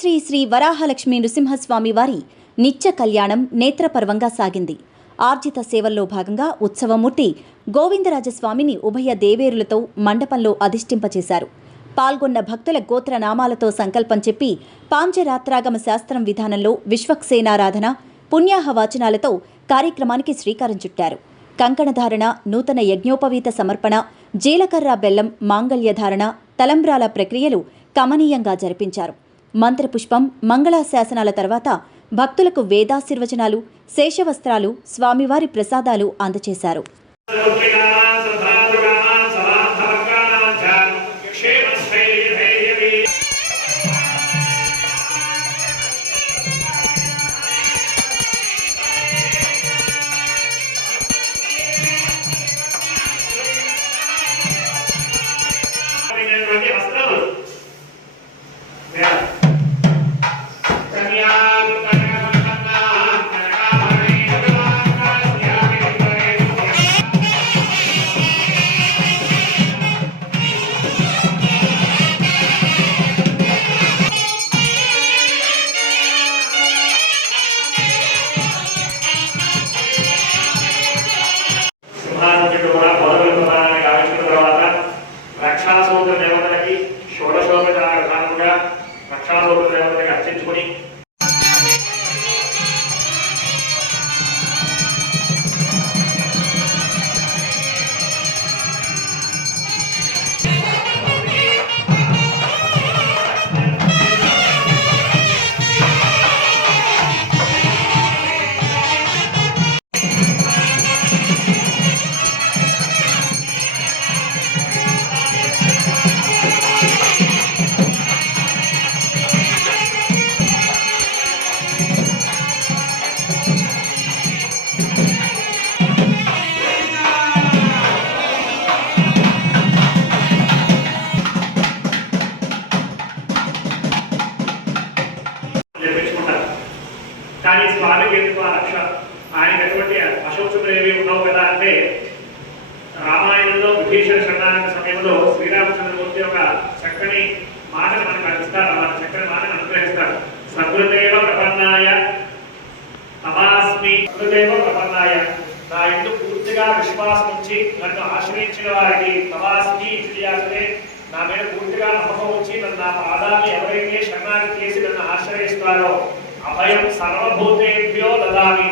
శ్రీ శ్రీ వరాహలక్ష్మీ నృసింహస్వామి వారి నిత్య కళ్యాణం నేత్రపర్వంగా సాగింది. ఆర్జిత సేవల్లో భాగంగా ఉత్సవమూర్తి గోవిందరాజస్వామిని ఉభయ దేవేరులతో మండపంలో అధిష్ఠింపచేశారు. పాల్గొన్న భక్తుల గోత్రనామాలతో సంకల్పం చెప్పి పాంచరాత్రాగమ శాస్త్రం విధానంలో విశ్వక్సేనారాధన, పుణ్యాహ వాచనాలతో కార్యక్రమానికి శ్రీకారం చుట్టారు. కంకణధారణ, నూతన యజ్ఞోపవీత సమర్పణ, జీలకర్ర బెల్లం మాంగళ్యధారణ, తలంబ్రాల ప్రక్రియలు కమనీయంగా జరిపించారు. మంత్రపుష్పం, మంగళాశాసనాల తర్వాత భక్తులకు వేదాశీర్వచనాలు, శేషవస్త్రాలు, స్వామివారి ప్రసాదాలు అందజేశారు. రక్షాసూత్ర దేవతలకి షోడశోపచార విధానంగా రక్షాసూత్ర దేవతలకి అర్చించుకుని కానీ స్వామికి ఎందుకు ఆ రక్ష? ఆయనకు ఎటువంటి అశోచములు ఏవి ఉండవు కదా అంటే, రామాయణంలో విభీషణ శరణాగతి సమయంలో శ్రీరామచంద్రమూర్తి ఒక చక్కని మాటను మనకు అందిస్తారు. ఆ చక్కని మాటను అనుగ్రహిస్తారు. సకృదేవ ప్రపన్నాయ తమాస్మి, సకృదేవ ప్రపన్నాయ, నా ఎందు పూర్తిగా విశ్వాసం ఉంచి నన్ను ఆశ్రయించిన వారికి తమాస్మి ఇచ్చి, నా మీద పూర్తిగా నమ్మకం ఉంచి నన్ను నా పాదాన్ని ఎవరైతే శరణాగతి చేసి నన్ను ఆశ్రయిస్తారో అభయం సర్వభూతేభ్యో దదామి,